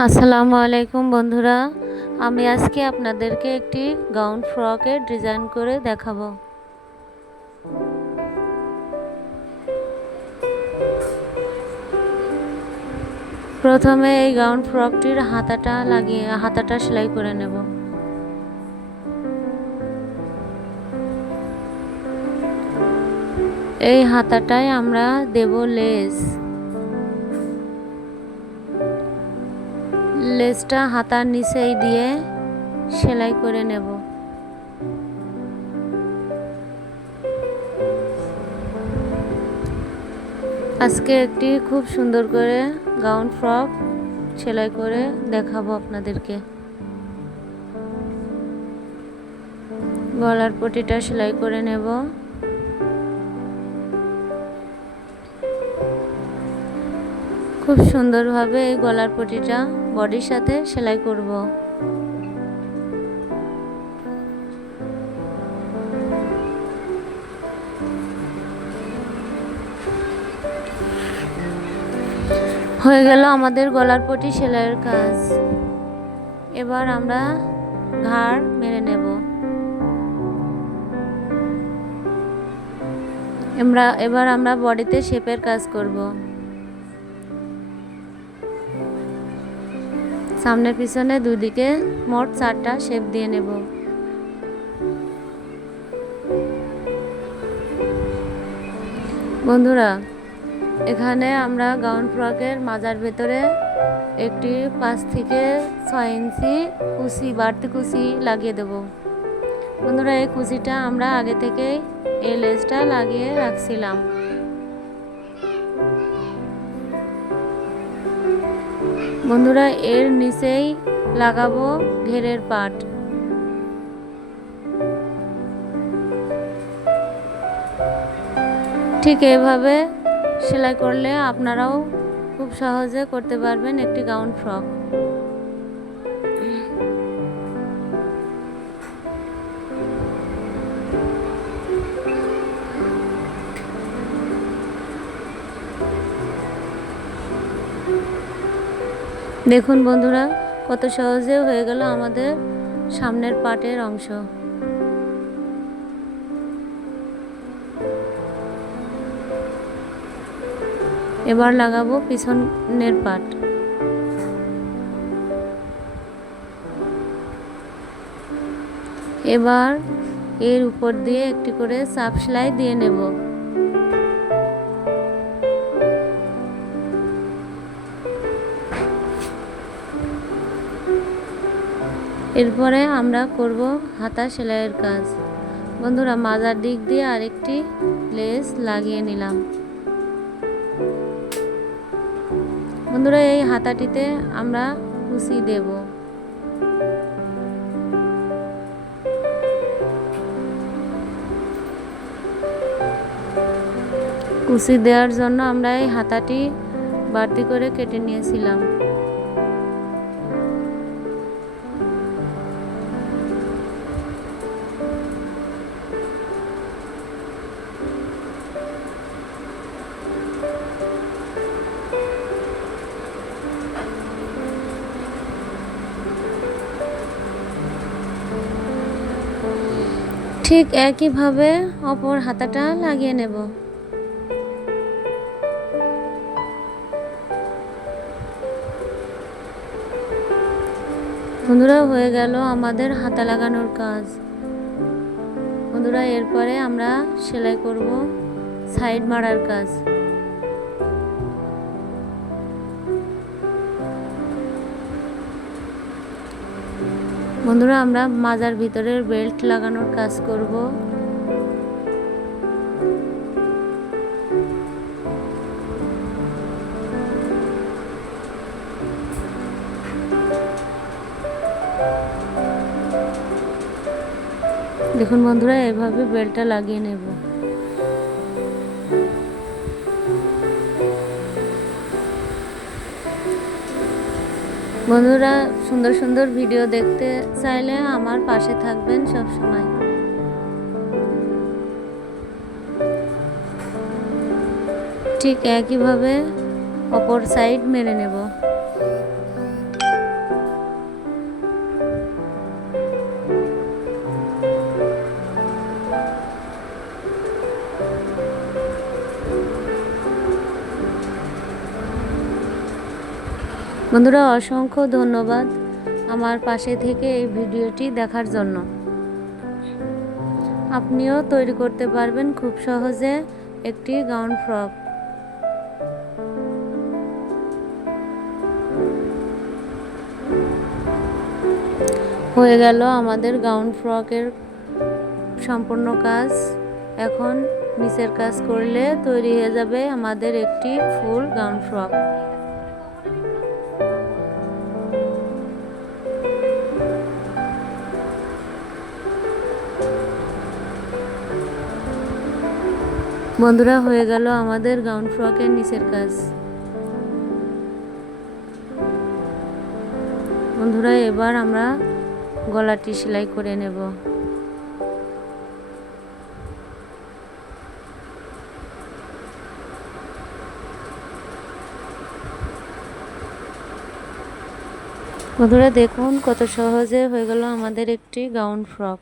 আসসালামু আলাইকুম বন্ধুরা, আমি আজকে আপনাদেরকে একটি গাউন ফ্রকের ডিজাইন করে দেখাবো। প্রথমে এই গাউন ফ্রকটির হাতাটা সেলাই করে নেব। এই হাতাটায় আমরা দেব লেসটা হাতার নিচেই দিয়ে সেলাই করে নেব। আজকে একটি খুব সুন্দর করে গাউন ফ্রক সেলাই করে দেখাবো আপনাদেরকে। গলার পটিটা সেলাই করে নেব। খুব সুন্দরভাবে এই গলার পটিটা বডির সাথে সেলাই করব। হয়ে গেল আমাদের গলার পটি সেলাইয়ের কাজ। এবার আমরা ঘাড় মেরে নেব। এবার আমরা বডিতে শেপের কাজ করব। সামনে পিছনে দুদিকে মোট 4টা শেপ দিয়ে নেব। বন্ধুরা, এখানে আমরা গাউন ফ্রকের মাজার ভেতরে একটি 5 থেকে 6 ইঞ্চি বাড়তি কুচি লাগিয়ে দেব। বন্ধুরা, এই কুচিটা আমরা আগে থেকেই এই লেসটা লাগিয়ে রাখছিলাম। বন্ধুরা, এর নিচেই লাগাবো ঘেরের পাট। ঠিক এইভাবে সেলাই করলে আপনারাও খুব সহজে করতে পারবেন একটি গাউন ফ্রক। দেখুন বন্ধুরা, কত সহজে হয়ে গেল আমাদের সামনের পাটের অংশ। এবার লাগাবো পিছনের পাট। এবার এর উপর দিয়ে একটি করে চাপ সেলাই দিয়ে নেব। এরপরে আমরা করব হাতা সেলাইয়ের কাজ। বন্ধুরা, মাজার দিক দিয়ে আরেকটি লেস লাগিয়ে নিলাম। বন্ধুরা, এই হাতাটিতে আমরা কুচি দেব। কুচি দেওয়ার জন্য আমরা এই হাতাটি বাড়তি করে কেটে নিয়েছিলাম। ঠিক একইভাবে অপর হাতাটা লাগিয়ে নেব। বন্ধুরা, হয়ে গেল আমাদের হাতা লাগানোর কাজ। বন্ধুরা, এরপরে আমরা সেলাই করব সাইড মারার কাজ। বন্ধুরা, আমরা মাজার ভিতরের বেল্ট লাগানোর কাজ করব। দেখুন বন্ধুরা, এভাবে বেল্টটা লাগিয়ে নেব। বন্ধুরা, সুন্দর সুন্দর ভিডিও দেখতে চাইলে আমার পাশে থাকবেন সব সময়। ঠিক একইভাবে অপর সাইড মেরে নেব। বন্ধুরা, অসংখ্য ধন্যবাদ আমার পাশে থেকে এই ভিডিওটি দেখার জন্য। আপনিও তৈরি করতে পারবেন খুব সহজে একটি গাউন ফ্রক। হয়ে গেল আমাদের গাউন ফ্রকের সম্পূর্ণ কাজ। এখন নিচের কাজ করলে তৈরি হয়ে যাবে আমাদের একটি ফুল গাউন ফ্রক। বন্ধুরা, হয়ে গেল আমাদের গাউন ফ্রকের নিচের কাজ। বন্ধুরা, এবার আমরা গলাটি সেলাই করে নেব। বন্ধুরা, দেখুন কত সহজে হয়ে গেল আমাদের একটি গাউন ফ্রক।